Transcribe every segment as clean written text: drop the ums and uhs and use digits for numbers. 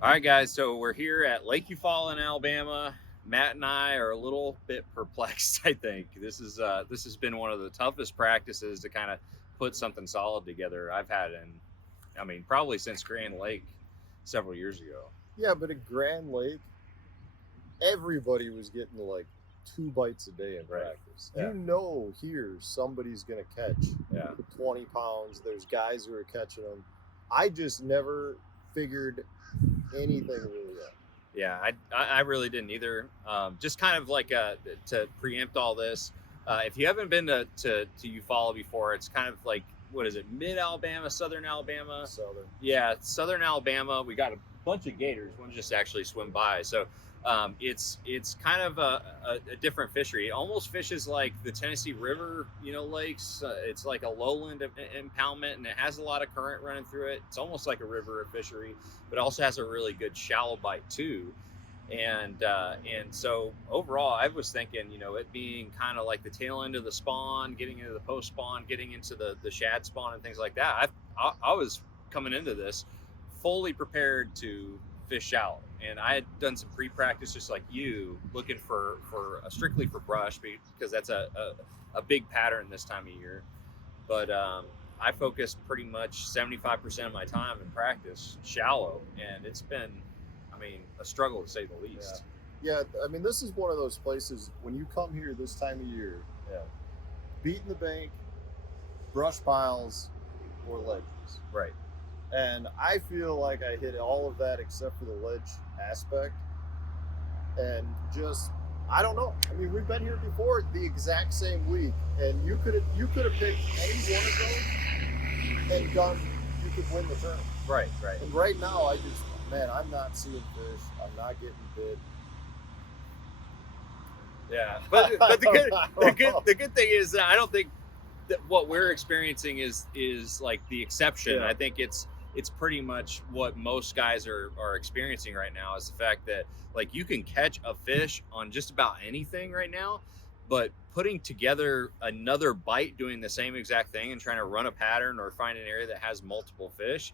All right, guys. So we're here at Lake Eufaula in Alabama. Matt and I are a little bit perplexed. I think this has been one of the toughest practices to kind of put something solid together I've had in, I mean, probably since Grand Lake several years ago. Yeah, but at Grand Lake, everybody was getting like 2 bites a day in Right. practice. Yeah. You know, here somebody's going to catch Yeah. 20 pounds. There's guys who are catching them. I just never figured anything really out. Yeah, I really didn't either. Just kind of like to preempt all this. If you haven't been to Eufaula before, it's kind of like, what is it, mid Alabama, southern Alabama? Southern. Yeah, southern Alabama. We got a bunch of gators. One just actually swim by. So it's kind of a different fishery. It almost fishes like the Tennessee River, lakes. It's like a lowland impoundment, and it has a lot of current running through it. It's almost like a river fishery, but it also has a really good shallow bite too. And so overall, I was thinking, it being kind of like the tail end of the spawn, getting into the post spawn, getting into the shad spawn and things like that. I was coming into this fully prepared to fish shallow, and I had done some pre-practice just like you, looking for strictly for brush, because that's a big pattern this time of year. But I focused pretty much 75% of my time in practice shallow, and it's been, I mean, a struggle to say the least. Yeah, I mean, this is one of those places when you come here this time of year, Yeah. beating the bank, brush piles, or ledges. Right. And I feel like I hit all of that except for the ledge aspect. And just, I don't know. I mean, we've been here before the exact same week, and you could have picked any one of those and done. You could win the tournament. Right. And right now, I'm not seeing fish. I'm not getting bit. Yeah, but the good thing is that I don't think that what we're experiencing is like the exception. Yeah. I think it's pretty much what most guys are experiencing right now, is the fact that, like, you can catch a fish on just about anything right now, but putting together another bite doing the same exact thing and trying to run a pattern or find an area that has multiple fish,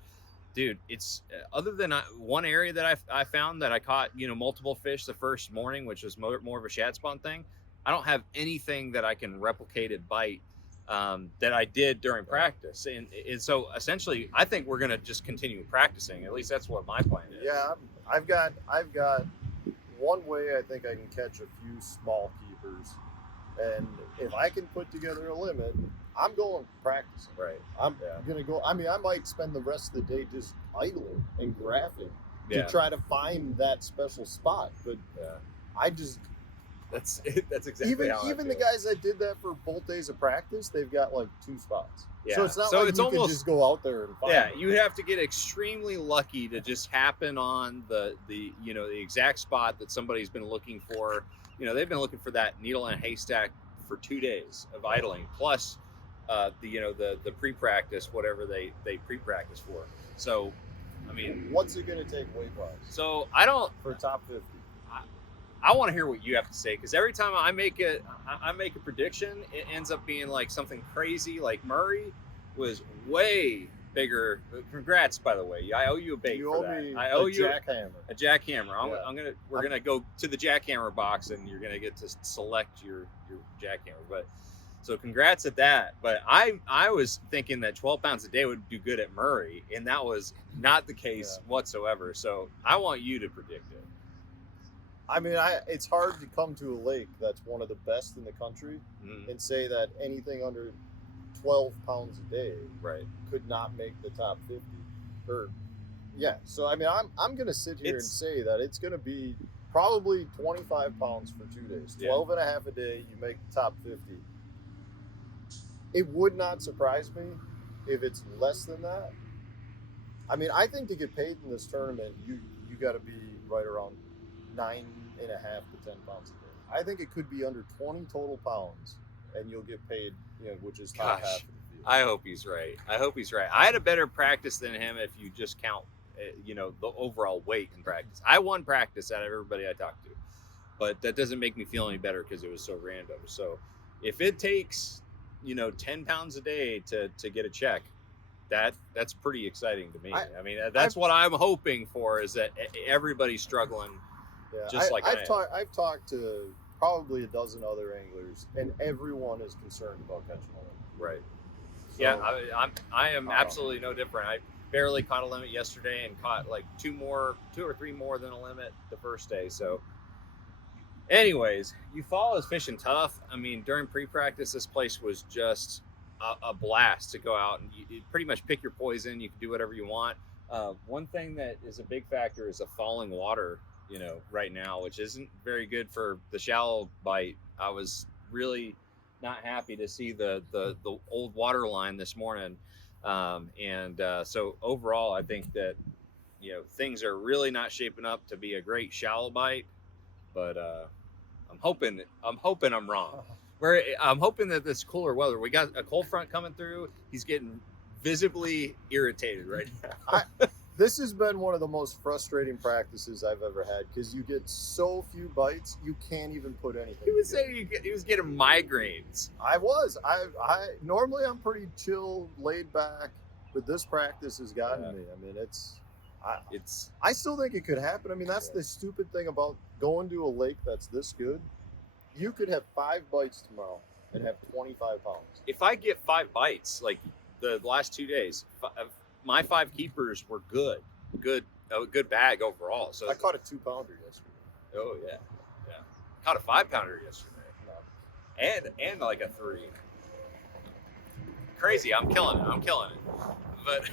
dude, it's other than one area that I found that I caught, multiple fish the first morning, which was more of a shad spawn thing. I don't have anything that I can replicate at bite that I did during practice. And so essentially, I think we're going to just continue practicing. At least that's what my plan is. Yeah, I've got one way I think I can catch a few small keepers, and if I can put together a limit, I'm going practicing. Right. I'm gonna go. I mean, I might spend the rest of the day just idling and graphing to Yeah. try to find that special spot. But Yeah. I just That's exactly how I even the feel. guys that did that for both days of practice, they've got like 2 spots. Yeah. So it's not So like it's you almost- can just go out there and find Yeah, it. you have to get extremely lucky to just happen on the exact spot that somebody's been looking for. They've been looking for that needle in a haystack for 2 days of idling, plus the pre-practice, whatever they pre-practice for. So, I mean, What's it gonna take weight wise so I don't. for top 50? I want to hear what you have to say, because every time I make a prediction, it ends up being like something crazy. Like Murray was way bigger. Congrats, by the way. I owe you a bait You for owe that. me I owe a you jackhammer. a jackhammer. Yeah. We're gonna go to the jackhammer box, and you're gonna get to select your jackhammer. But so congrats at that. But I was thinking that 12 pounds a day would do good at Murray, and that was not the case whatsoever. So I want you to predict it. I mean, it's hard to come to a lake that's one of the best in the country and say that anything under 12 pounds a day Right. could not make the top 50. So I mean, I'm going to sit here and say that it's going to be probably 25 pounds for 2 days. 12 and a half a day, you make the top 50. It would not surprise me if it's less than that. I mean, I think to get paid in this tournament, you got to be right around 9.5 to 10 pounds a day. I think it could be under 20 total pounds, and you'll get paid, which is top half of the field. I hope he's right. I had a better practice than him if you just count, the overall weight in practice. I won practice out of everybody I talked to, but that doesn't make me feel any better because it was so random. So if it takes, 10 pounds a day to get a check, that's pretty exciting to me. I mean, that's what I'm hoping for, is that everybody's struggling, just like I've talked to probably a dozen other anglers, and everyone is concerned about catching a limit. Right. So, Yeah, I am absolutely no different. I barely caught a limit yesterday and caught like two or three more than a limit the first day. So anyways, Eufaula is fishing tough. I mean, during pre-practice, this place was just a blast to go out, and you pretty much pick your poison. You can do whatever you want. One thing that is a big factor is the falling water, right now, which isn't very good for the shallow bite. I was really not happy to see the old water line this morning. So overall, I think that, things are really not shaping up to be a great shallow bite, but I'm hoping I'm wrong. I'm hoping that this cooler weather, we got a cold front coming through. He's getting visibly irritated right now. This has been one of the most frustrating practices I've ever had, because you get so few bites, you can't even put anything. He was saying he was getting migraines. I normally I'm pretty chill, laid back, but this practice has gotten me. I mean, I still think it could happen. I mean, that's the stupid thing about going to a lake that's this good. You could have 5 bites tomorrow and have 25 pounds. If I get 5 bites, like the last 2 days, my 5 keepers were a good bag overall. So I caught a 2-pounder yesterday. Oh yeah. Caught a 5-pounder yesterday. No. And like a 3. Crazy. I'm killing it. But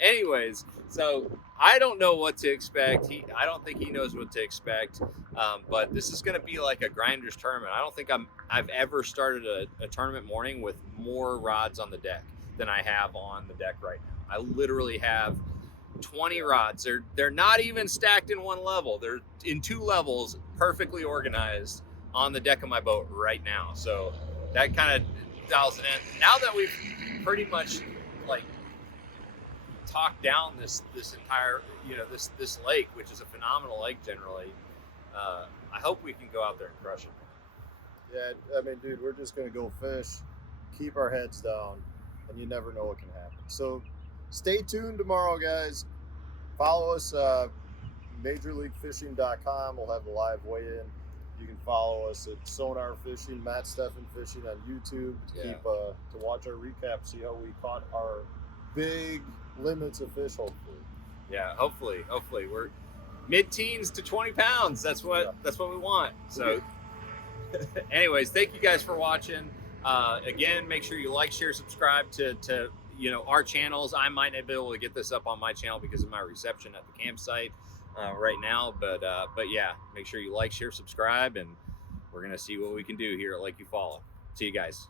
anyways, so I don't know what to expect. I don't think he knows what to expect. But this is going to be like a grinder's tournament. I don't think I've ever started a tournament morning with more rods on the deck than I have on the deck right now. I literally have 20 rods. They're not even stacked in one level. They're in 2 levels, perfectly organized on the deck of my boat right now. So that kind of dials it in. Now that we've pretty much like talked down this entire, this lake, which is a phenomenal lake generally, I hope we can go out there and crush it. Yeah, I mean, dude, we're just going to go fish, keep our heads down, and you never know what can happen. So stay tuned tomorrow, guys. Follow us, MajorLeagueFishing.com. We'll have the live weigh-in. You can follow us at Sonar Fishing, Matt Steffen Fishing on YouTube to watch our recap, see how we caught our big limits of fish, hopefully. Yeah, hopefully. We're mid-teens to 20 pounds. That's what we want. So anyways, thank you guys for watching. Again, make sure you like, share, subscribe to our channels. I might not be able to get this up on my channel because of my reception at the campsite right now, but yeah, make sure you like, share, subscribe, and we're gonna see what we can do here at Lake Eufaula. See you guys.